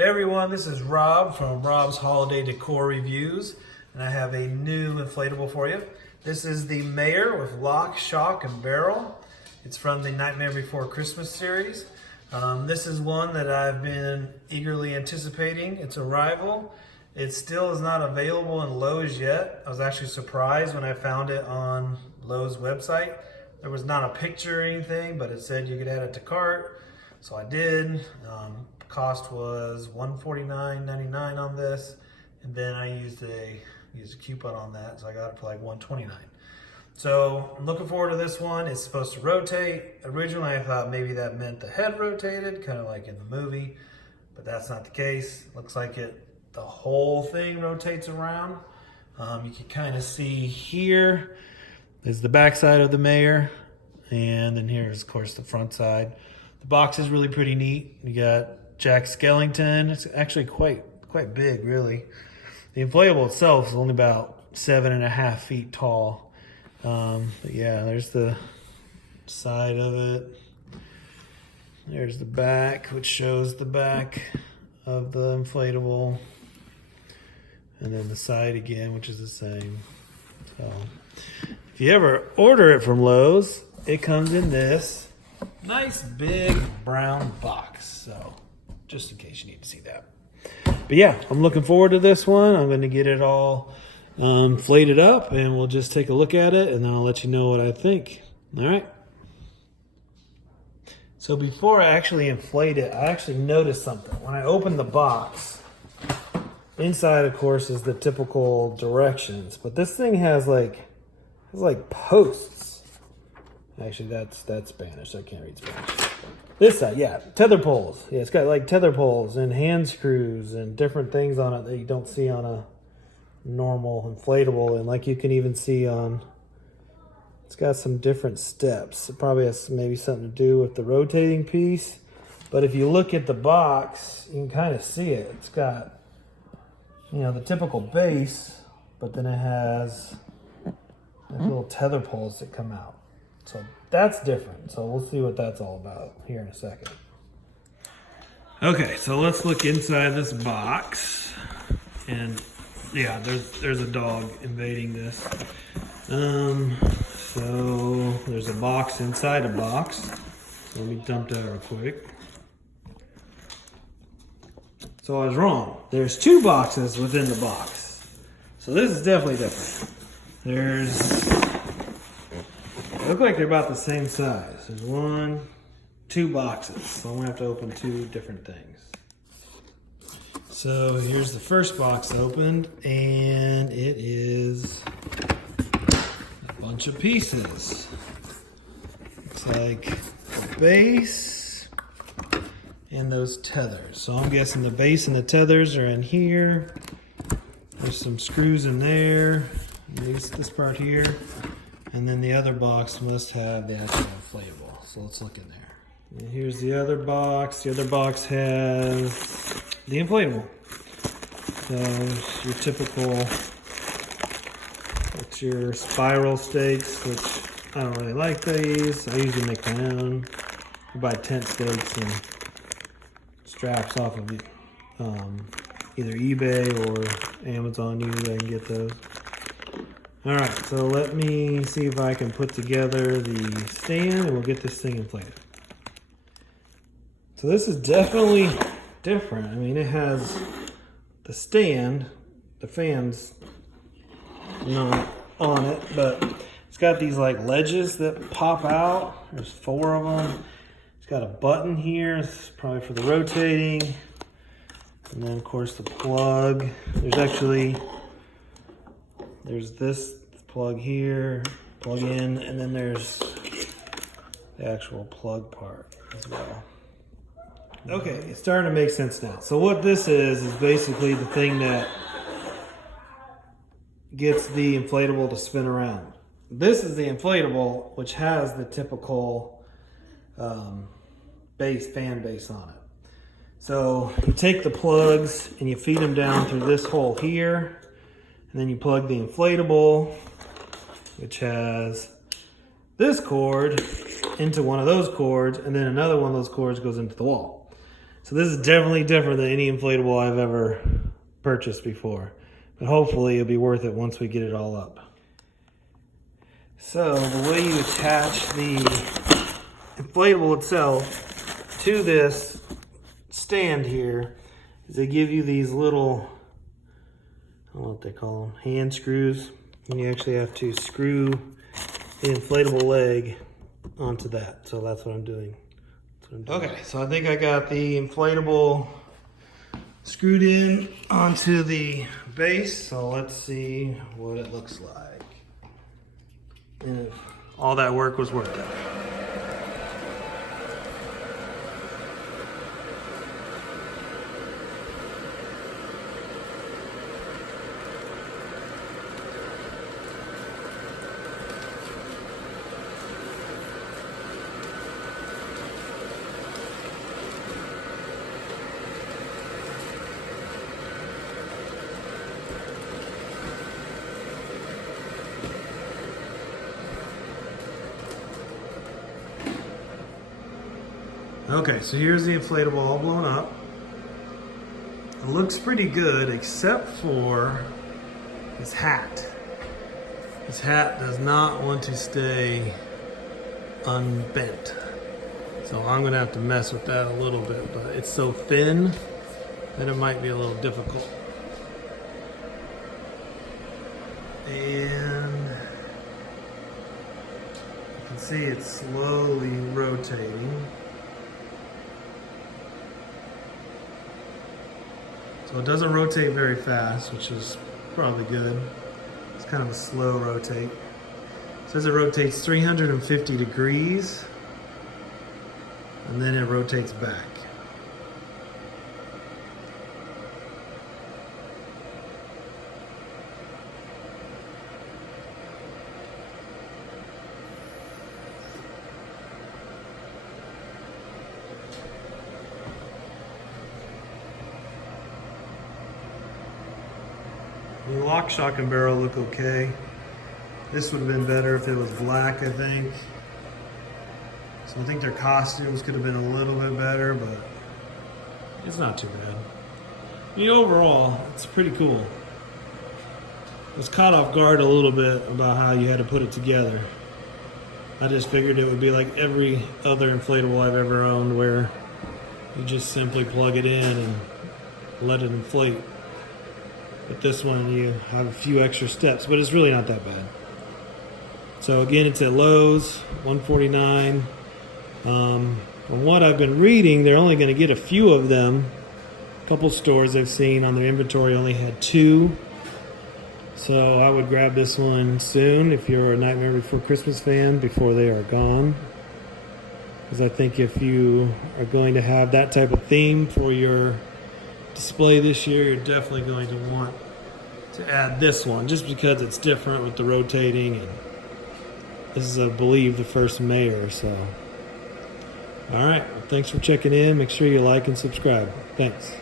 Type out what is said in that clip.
Hey everyone, this is Rob from Rob's Holiday Decor Reviews, and I have a new inflatable for you. This is the Mayor with lock, shock, and barrel. It's from the Nightmare Before Christmas series. This is one that I've been eagerly anticipating its arrival. It still is not available in Lowe's yet. I was actually surprised when I found it on Lowe's website. There was not a picture or anything, but it said you could add it to cart. So I did. Cost was $149.99 on this, and then I used a coupon on that, so I got it for like $129. So I'm looking forward to this one. It's supposed to rotate. Originally I thought maybe that meant the head rotated, kind of like in the movie, but that's not the case. Looks like the whole thing rotates around. You can kind of see here is the back side of the Mayor, and then here's of course the front side. The box is really pretty neat. You got Jack Skellington. It's actually quite big, really. The inflatable itself is only about 7.5 feet tall. But yeah, there's the side of it. There's the back, which shows the back of the inflatable. And then the side again, which is the same. So if you ever order it from Lowe's, it comes in this nice big brown box. So just in case you need to see that. But yeah, I'm looking forward to this one. I'm going to get it all inflated up, and we'll just take a look at it, and then I'll let you know what I think. All right. So before I actually inflate it, I actually noticed something. When I opened the box, inside, of course, is the typical directions, but this thing has like posts. Actually, that's Spanish. I can't read Spanish. This side, yeah, tether poles. Yeah, it's got like tether poles and hand screws and different things on it that you don't see on a normal inflatable. And like you can even see on, it's got some different steps. It probably has maybe something to do with the rotating piece. But if you look at the box, you can kind of see it. It's got, the typical base, but then it has these little tether poles that come out. So that's different. So we'll see what that's all about here in a second. Okay, so let's look inside this box. And yeah, there's a dog invading this. So there's a box inside a box. So let me dump that real quick. So I was wrong. There's two boxes within the box. So this is definitely different. They look like they're about the same size. There's two boxes. So I'm gonna have to open two different things. So here's the first box opened, and it is a bunch of pieces. Looks like the base and those tethers. So I'm guessing the base and the tethers are in here. There's some screws in there. Maybe it's this part here. And then the other box must have the actual inflatable. So let's look in there. And here's the other box. The other box has the inflatable. So your typical, it's your spiral stakes, which I don't really like these. I usually make my own. I buy tent stakes and straps off of either eBay or Amazon. Usually I can get those. All right, so let me see if I can put together the stand, and we'll get this thing inflated. So this is definitely different. I mean, it has the stand, the fan's not on it, but it's got these like ledges that pop out. There's 4 of them. It's got a button here. It's probably for the rotating. And then of course the plug. There's this plug here, plug in, and then there's the actual plug part as well. Okay, it's starting to make sense now. So what this is basically the thing that gets the inflatable to spin around. This is the inflatable, which has the typical fan base on it. So you take the plugs and you feed them down through this hole here. And then you plug the inflatable, which has this cord, into one of those cords, and then another one of those cords goes into the wall. So this is definitely different than any inflatable I've ever purchased before. But hopefully it'll be worth it once we get it all up. So the way you attach the inflatable itself to this stand here is they give you these little, I don't know what they call them, hand screws. And you actually have to screw the inflatable leg onto that. So that's what I'm doing. Okay, so I think I got the inflatable screwed in onto the base. So let's see what it looks like. And if all that work was worth it. Okay, so here's the inflatable all blown up. It looks pretty good except for this hat. This hat does not want to stay unbent. So I'm gonna have to mess with that a little bit, but it's so thin that it might be a little difficult. And you can see it's slowly rotating. So it doesn't rotate very fast, which is probably good. It's kind of a slow rotate. It says it rotates 350 degrees, and then it rotates back. The lock, shock, and barrel look okay. This would have been better if it was black, I think. So I think their costumes could have been a little bit better, but it's not too bad. I mean, overall, it's pretty cool. I was caught off guard a little bit about how you had to put it together. I just figured it would be like every other inflatable I've ever owned, where you just simply plug it in and let it inflate. But this one, you have a few extra steps, but it's really not that bad. So again, it's at Lowe's, $149. From what I've been reading, they're only going to get a few of them. A couple stores I've seen on their inventory only had 2. So I would grab this one soon if you're a Nightmare Before Christmas fan before they are gone. Because I think if you are going to have that type of theme for your display this year, you're definitely going to want to add this one just because it's different with the rotating, and this is, I believe, the first mayor. So all right, well, thanks for checking in. Make sure you like and subscribe. Thanks.